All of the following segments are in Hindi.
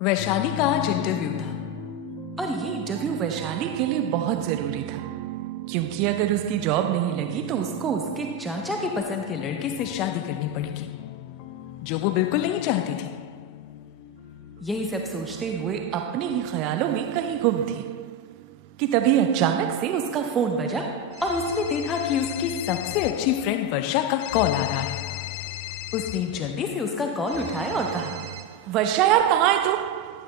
वैशाली का आज इंटरव्यू था और ये इंटरव्यू वैशाली के लिए बहुत जरूरी था क्योंकि अगर उसकी जॉब नहीं लगी तो उसको उसके चाचा के पसंद के लड़के से शादी करनी पड़ेगी जो वो बिल्कुल नहीं चाहती थी। यही सब सोचते हुए अपने ही ख्यालों में कहीं गुम थी कि तभी अचानक से उसका फोन बजा और उसने देखा कि उसकी सबसे अच्छी फ्रेंड वर्षा का कॉल आ रहा है। उसने जल्दी से उसका कॉल उठाया और कहा, वर्षा यार कहाँ है तू?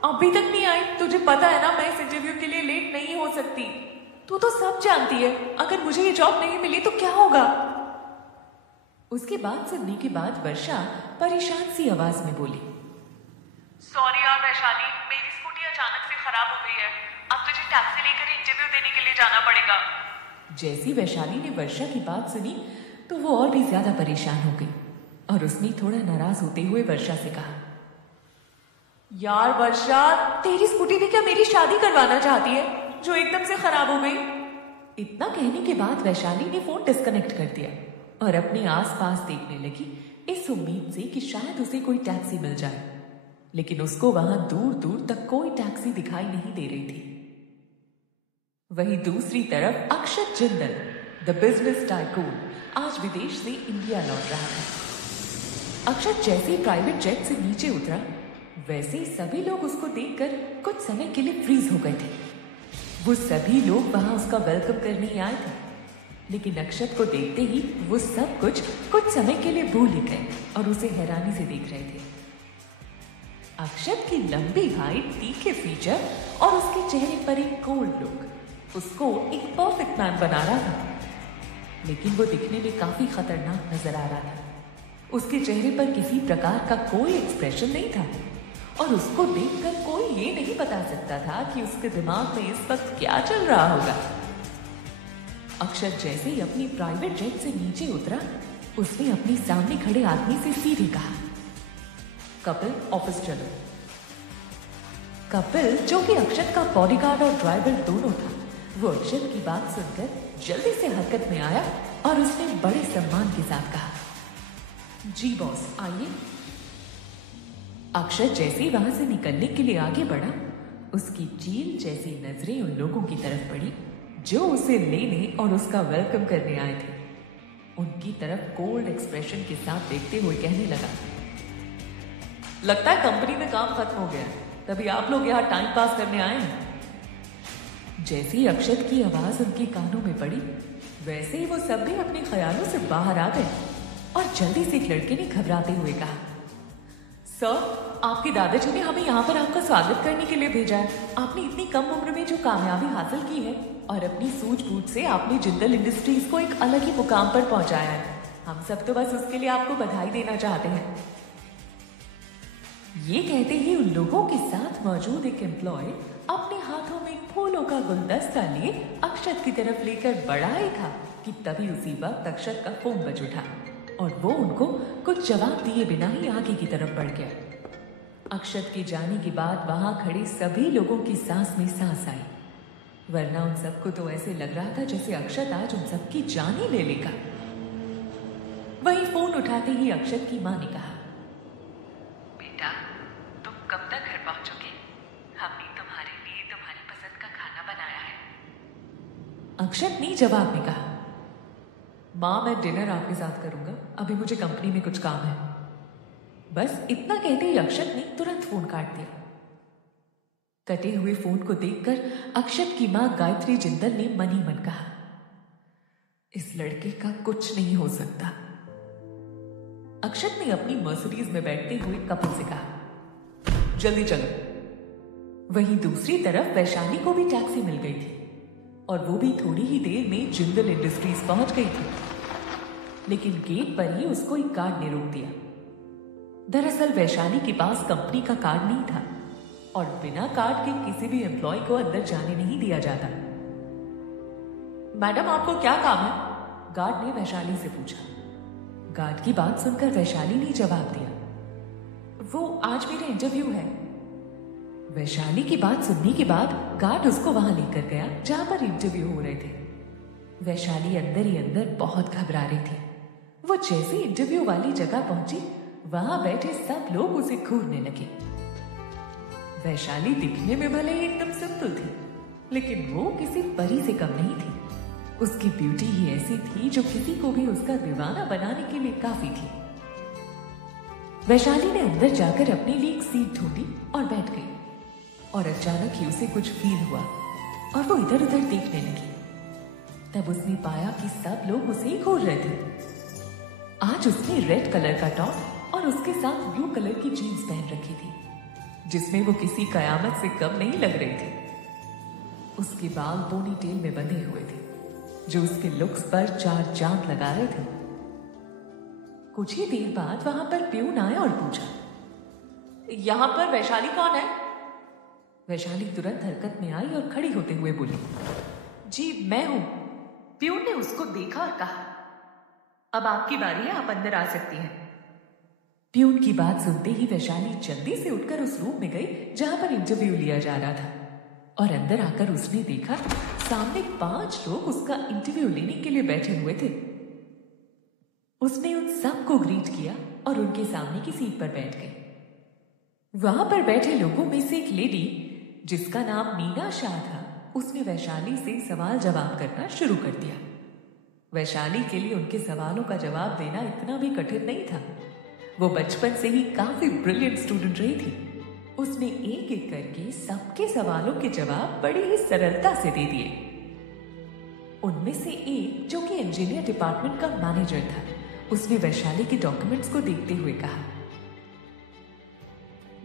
अभी तक नहीं आई? तुझे पता है ना मैं इस इंटरव्यू के लिए लेट नहीं हो सकती। तू तो सब जानती है अगर मुझे ये जॉब नहीं मिली तो क्या होगा। उसकी बात सुनने के बाद वर्षा परेशान सी आवाज में बोली, सॉरी यार वैशाली, मेरी स्कूटी अचानक से खराब हो गई है। अब तुझे टैक्सी लेकर इंटरव्यू देने के लिए जाना पड़ेगा। जैसी वैशाली ने वर्षा की बात सुनी तो वो और भी ज्यादा परेशान हो गई और उसने थोड़ा नाराज होते हुए वर्षा से कहा, यार वर्षा, तेरी स्कूटी भी क्या मेरी शादी करवाना चाहती है जो एकदम से खराब हो गई? इतना कहने के बाद वैशाली ने फोन डिस्कनेक्ट कर दिया और अपने आसपास देखने लगी इस उम्मीद से कि शायद उसे कोई टैक्सी मिल जाए, लेकिन उसको वहां दूर दूर तक कोई टैक्सी दिखाई नहीं दे रही थी। वहीं दूसरी तरफ अक्षत जिंदल द बिजनेस टाइकून आज विदेश से इंडिया लौट रहा था। अक्षत जैसे ही प्राइवेट जेट से नीचे उतरा वैसे ही सभी लोग उसको देखकर कुछ समय के लिए फ्रीज हो गए थे। वो सभी लोग वहां उसका वेलकम करने ही आए थे, लेकिन अक्षत को देखते ही वो सब कुछ समय के लिए भूल ही गए और उसे हैरानी से देख रहे थे। अक्षत की लंबी हाइट, तीखे फीचर और उसके चेहरे पर एक कोल्ड लुक उसको एक परफेक्ट मैन बना रहा था, लेकिन वो दिखने में काफी खतरनाक नजर आ रहा था। उसके चेहरे पर किसी प्रकार का कोई एक्सप्रेशन नहीं था और उसको देखकर कोई ये नहीं बता सकता था कि उसके दिमाग में इस वक्त क्या चल रहा होगा। अक्षत जैसे ही अपनी प्राइवेट जेट से नीचे उतरा उसने अपने सामने खड़े आदमी से सीधे कहा, कपिल ऑफिस चलो। कपिल, जो कि अक्षत का बॉडीगार्ड और ड्राइवर दोनों था, वो अक्षत की बात सुनकर जल्दी से हरकत में आया और उसने बड़े सम्मान के साथ कहा, जी बॉस आइए। अक्षत जैसे ही वहां से निकलने के लिए आगे बढ़ा उसकी चील जैसी नजरें उन लोगों की तरफ पड़ी जो उसे लेने और उसका वेलकम करने आए थे। उनकी तरफ कोल्ड एक्सप्रेशन के साथ देखते हुए कहने लगा, लगता है कंपनी में काम खत्म हो गया, तभी आप लोग यहाँ टाइम पास करने आए हैं। जैसे ही अक्षत की आवाज उनके कानों में पड़ी वैसे ही वो सब भी अपने ख्यालों से बाहर आ गए और जल्दी से एक लड़के ने घबराते हुए कहा, सर, आपके दादाजी ने हमें यहाँ पर आपका स्वागत करने के लिए भेजा है। आपने इतनी कम उम्र में जो कामयाबी हासिल की है और अपनी सूझबूझ से आपने जिंदल इंडस्ट्रीज को एक अलग ही मुकाम पर पहुंचाया है। हम सब तो बस उसके लिए आपको बधाई देना चाहते हैं। ये कहते ही उन लोगों के साथ मौजूद एक एम्प्लॉय अपने हाथों में फूलों का गुलदस्ता लिए अक्षत की तरफ लेकर बढ़ा ही था कि तभी उसी वक्त अक्षत का फोन बज उठा और वो उनको कुछ जवाब दिए बिना ही आगे की तरफ बढ़ गया। अक्षत के जाने के बाद वहां खड़े सभी लोगों की सांस में सांस आई, वरना उन सबको तो ऐसे लग रहा था जैसे अक्षत आज उन सबकी जान ही ले लेगा। वहीं फोन उठाते ही अक्षत की मां ने कहा, बेटा तुम कब तक घर पहुंचोगे? हमने तुम्हारे लिए तुम्हारी पसंद का खाना बनाया है। अक्षत ने जवाब में कहा, माँ मैं डिनर आपके साथ करूंगा, अभी मुझे कंपनी में कुछ काम है। बस इतना कहते ही अक्षत ने तुरंत फोन काट दिया। कटे हुए फोन को देखकर अक्षत की मां गायत्री जिंदल ने मन ही मन कहा, इस लड़के का कुछ नहीं हो सकता। अक्षत ने अपनी मर्सिडीज में बैठते हुए कपिल से कहा, जल्दी चलो। वहीं दूसरी तरफ वैशाली को भी टैक्सी मिल गई थी और वो भी थोड़ी ही देर में जिंदल इंडस्ट्रीज पहुंच गई थी, लेकिन गेट पर ही उसको एक गार्ड ने रोक दिया। दरअसल वैशाली के पास कंपनी का कार्ड नहीं था और बिना कार्ड के किसी भी एम्प्लॉय को अंदर जाने नहीं दिया जाता। मैडम आपको क्या काम है? गार्ड ने वैशाली से पूछा। गार्ड की बात सुनकर वैशाली ने जवाब दिया, वो आज मेरा इंटरव्यू है। वैशाली की बात सुनने के बाद गार्ड उसको वहां लेकर गया जहां पर इंटरव्यू हो रहे थे। वैशाली अंदर ही अंदर बहुत घबरा रही थी। वो जैसे इंटरव्यू वाली जगह पहुंची वहां बैठे सब लोग उसे घूरने लगे। वैशाली दिखने में भले ही एकदम सिंपल थी, लेकिन वो किसी परी से कम नहीं थी। उसकी ब्यूटी ही ऐसी थी जो किसी को भी उसका दीवाना बनाने के लिए काफी थी। वैशाली ने अंदर जाकर अपने लिए एक सीट ढूंढी और बैठ गई, और अचानक ही उसे कुछ फील हुआ और वो इधर उधर देखने लगी। तब उसने पाया कि सब लोग उसे ही घूर रहे थे। आज उसने रेड कलर का टॉप और उसके साथ ब्लू कलर की जीन्स पहन रखी थी, जिसमें वो किसी कयामत से कम नहीं लग रही थी। उसके बाल पोनी टेल में बंधे हुए थे, जो उसके लुक्स पर 4 चांद लगा रहे थे। कुछ ही देर बाद वहां पर प्यून आया और पूछा, यहां पर वैशाली कौन है? वैशाली तुरंत हरकत में आई और खड़ी होते हुए बोली, जी मैं हूं। प्यून ने उसको देखा और कहा, अब आपकी बारी है, आप अंदर आ सकती हैं। प्यून की बात सुनते ही वैशाली जल्दी से उठकर उस रूम में गई जहां पर इंटरव्यू लिया जा रहा था, और अंदर आकर उसने देखा सामने 5 लोग उसका इंटरव्यू लेने के लिए बैठे हुए थे। उसने उन सबको ग्रीट किया और उनके सामने की सीट पर बैठ गई। वहां पर बैठे लोगों में से एक लेडी जिसका नाम मीना शाह था, उसने वैशाली से सवाल जवाब करना शुरू कर दिया। वैशाली के लिए उनके सवालों का जवाब देना इतना भी कठिन नहीं था। वो बचपन से ही काफी ब्रिलियंट स्टूडेंट रही थी। उसने एक एक करके सबके सवालों के जवाब बड़ी ही सरलता से दे दिए। उनमें से एक, जो कि इंजीनियर डिपार्टमेंट का मैनेजर था, उसने वैशाली के डॉक्यूमेंट्स को देखते हुए कहा,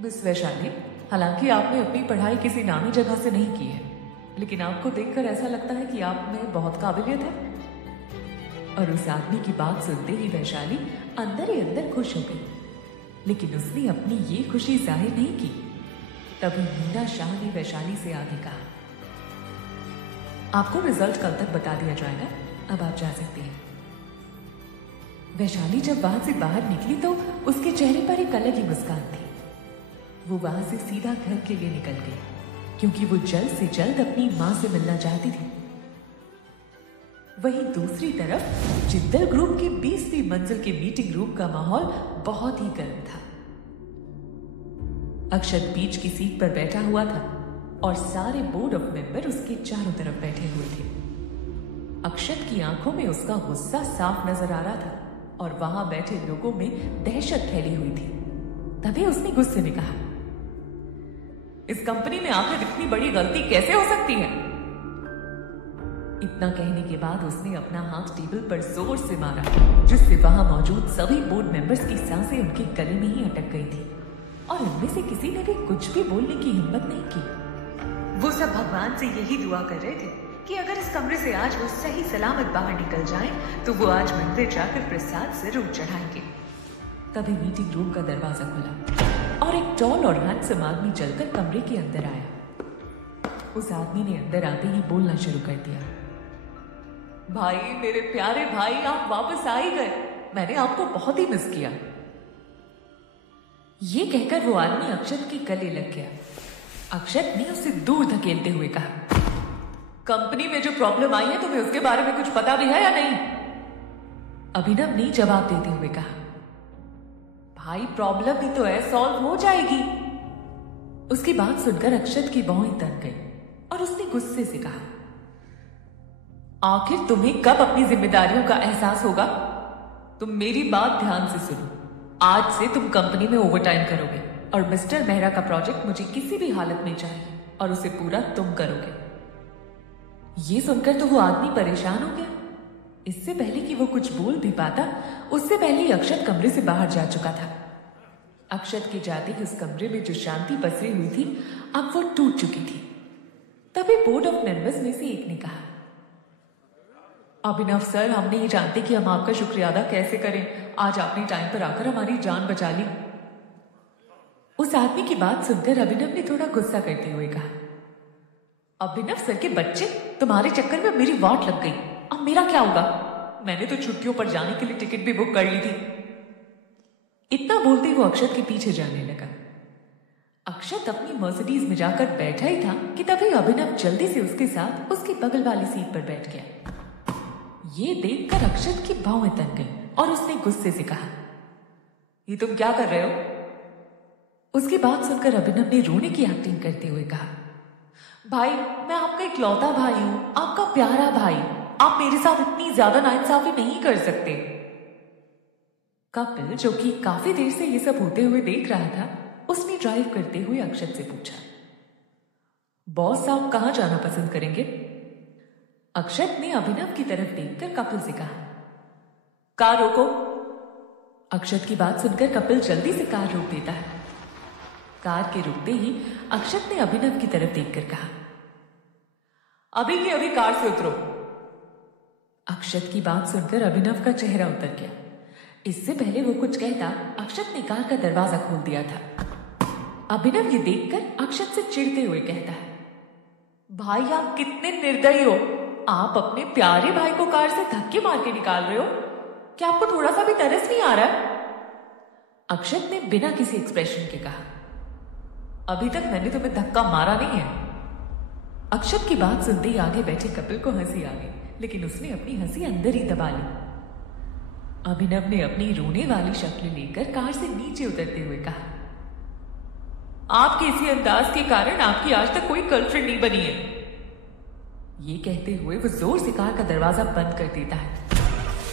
मिस वैशाली, हालांकि आपने अपनी पढ़ाई किसी नामी जगह से नहीं की है, लेकिन आपको देखकर ऐसा लगता है कि आप में बहुत काबिलियत है। और उस आदमी की बात सुनते ही वैशाली अंदर ही अंदर खुश हो गई, लेकिन उसने अपनी ये खुशी जाहिर नहीं की। तभी मीना शाह ने वैशाली से आगे कहा, आपको रिजल्ट कल तक बता दिया जाएगा, अब आप जा सकती हैं। वैशाली जब वहां से बाहर निकली तो उसके चेहरे पर एक अलग ही मुस्कान थी। वो वहां से सीधा घर के लिए निकल गई, क्योंकि वो जल्द से जल्द अपनी मां से मिलना चाहती थी। वहीं दूसरी तरफ जिंदल ग्रुप की 20वीं मंजिल के मीटिंग रूम का माहौल बहुत ही गर्म था। अक्षत बीच की सीट पर बैठा हुआ था और सारे बोर्ड ऑफ मेंबर उसके चारों तरफ बैठे हुए थे। अक्षत की आंखों में उसका गुस्सा साफ नजर आ रहा था और वहां बैठे लोगों में दहशत फैली हुई थी। तभी उसने गुस्से में कहा, इस कंपनी में आखिर इतनी बड़ी गलती कैसे हो सकती है? इतना कहने के बाद उसने अपना हाथ टेबल पर जोर से मारा, जिससे वहां मौजूद सभी बोर्ड मेंबर्स की सांसें उनके गले में ही अटक गई थी और उनमें से किसी ने भी कुछ भी बोलने की हिम्मत नहीं की। वो सब भगवान से यही दुआ कर रहे थे कि अगर इस कमरे से आज वो सही सलामत बाहर निकल जाएं, तो वो आज मंदिर जाकर प्रसाद जरूर चढ़ाएंगे। तभी मीटिंग रूम का दरवाजा खुला और एक टॉल और हैंडसम आदमी चलकर कमरे के अंदर आया। उस आदमी ने अंदर आते ही बोलना शुरू कर दिया, भाई, मेरे प्यारे भाई, आप वापस आ ही गए। मैंने आपको बहुत ही मिस किया। ये कहकर वो आदमी अक्षत के गले लग गया। अक्षत ने उसे दूर धकेलते हुए कहा, कंपनी में जो प्रॉब्लम आई है तुम्हें उसके बारे में कुछ पता भी है या नहीं? अभिनव ने जवाब देते हुए कहा, भाई, प्रॉब्लम ही तो है, सॉल्व हो जाएगी। उसकी बात सुनकर अक्षत की भौहें तन गई और उसने गुस्से से कहा, आखिर तुम्हें कब अपनी जिम्मेदारियों का एहसास होगा? तुम मेरी बात ध्यान से सुनो। आज से तुम कंपनी में ओवरटाइम करोगे और मिस्टर मेहरा का प्रोजेक्ट मुझे किसी भी हालत में चाहिए और उसे पूरा तुम करोगे। ये सुनकर तो वो आदमी परेशान हो गया। इससे पहले कि वो कुछ बोल भी पाता, उससे पहले ही अक्षत कमरे से बाहर जा चुका था। अक्षत के जाते ही उस कमरे में जो शांति पसरी हुई थी, अब वो टूट चुकी थी। तभी बोर्ड ऑफ मेंबर्स में से एक ने कहा, अभिनव सर, हम नहीं जानते कि हम आपका शुक्रिया अदा कैसे करें। आज आपने टाइम पर आकर हमारी जान बचा ली। उस आदमी की बात सुनकर अभिनव ने थोड़ा गुस्सा करते हुए कहा, अभिनव सर के बच्चे, तुम्हारे चक्कर में मेरी वाट लग गई। अब मेरा क्या होगा? मैंने तो छुट्टियों पर जाने के लिए टिकट भी बुक कर ली थी। इतना बोलते वो अक्षत के पीछे जाने लगा। अक्षत अपनी मर्सिडीज में जाकर बैठा ही था कि तभी अभिनव जल्दी से उसके साथ उसकी बगल वाली सीट पर बैठ गया। ये देखकर अक्षत की भौहें तन गई और उसने गुस्से से कहा, ये तुम क्या कर रहे हो? उसकी बात सुनकर अभिनव ने रोने की एक्टिंग करते हुए कहा, भाई मैं आपका इकलौता भाई हूं, आपका प्यारा भाई, आप मेरे साथ इतनी ज्यादा नाइंसाफी नहीं कर सकते। कपिल, जो कि काफी देर से ये सब होते हुए देख रहा था, उसने ड्राइव करते हुए अक्षत से पूछा, बॉस साहब कहां जाना पसंद करेंगे? अक्षत ने अभिनव की तरफ देखकर कपिल से कहा, कार रोको। अक्षत की बात सुनकर कपिल जल्दी से कार रोक देता है। कार के रुकते ही अक्षत ने अभिनव की तरफ देखकर कहा, अभी की अभी कार से उतरो। अक्षत की बात सुनकर अभिनव का चेहरा उतर गया। इससे पहले वो कुछ कहता, अक्षत ने कार का दरवाजा खोल दिया था। अभिनव ये देखकर अक्षत से चिढ़ते हुए कहता है, भाई आप कितने निर्दयी हो, आप अपने प्यारे भाई को कार से धक्के मार के निकाल रहे हो, क्या आपको थोड़ा सा भी तरस नहीं आ रहा है? अक्षत ने बिना किसी एक्सप्रेशन के कहा, अभी तक मैंने तुम्हें धक्का मारा नहीं है। अक्षत की बात सुनते ही आगे बैठे कपिल को हंसी आ गई, लेकिन उसने अपनी हंसी अंदर ही दबा ली। अभिनव ने अपनी रोने वाली शक्ल लेकर कार से नीचे उतरते हुए कहा, आपके इसी अंदाज के कारण आपकी आज तक कोई गर्लफ्रेंड नहीं बनी है। ये कहते हुए वो जोर से कार का दरवाजा बंद कर देता है।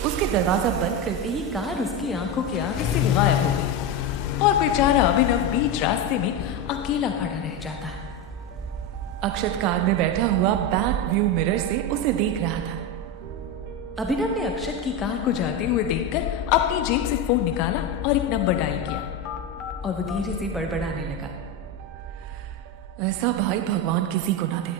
उसके दरवाजा बंद करते ही कार उसकी आंखों के आगे से गायब हो गई और बेचारा अभिनव बीच रास्ते में अकेला खड़ा रह जाता है। अक्षत कार में बैठा हुआ बैक व्यू मिरर से उसे देख रहा था। अभिनव ने अक्षत की कार को जाते हुए देखकर अपनी जेब से फोन निकाला और एक नंबर डायल किया और वो धीरे से बड़बड़ाने लगा, ऐसा भाई भगवान किसी को ना दे।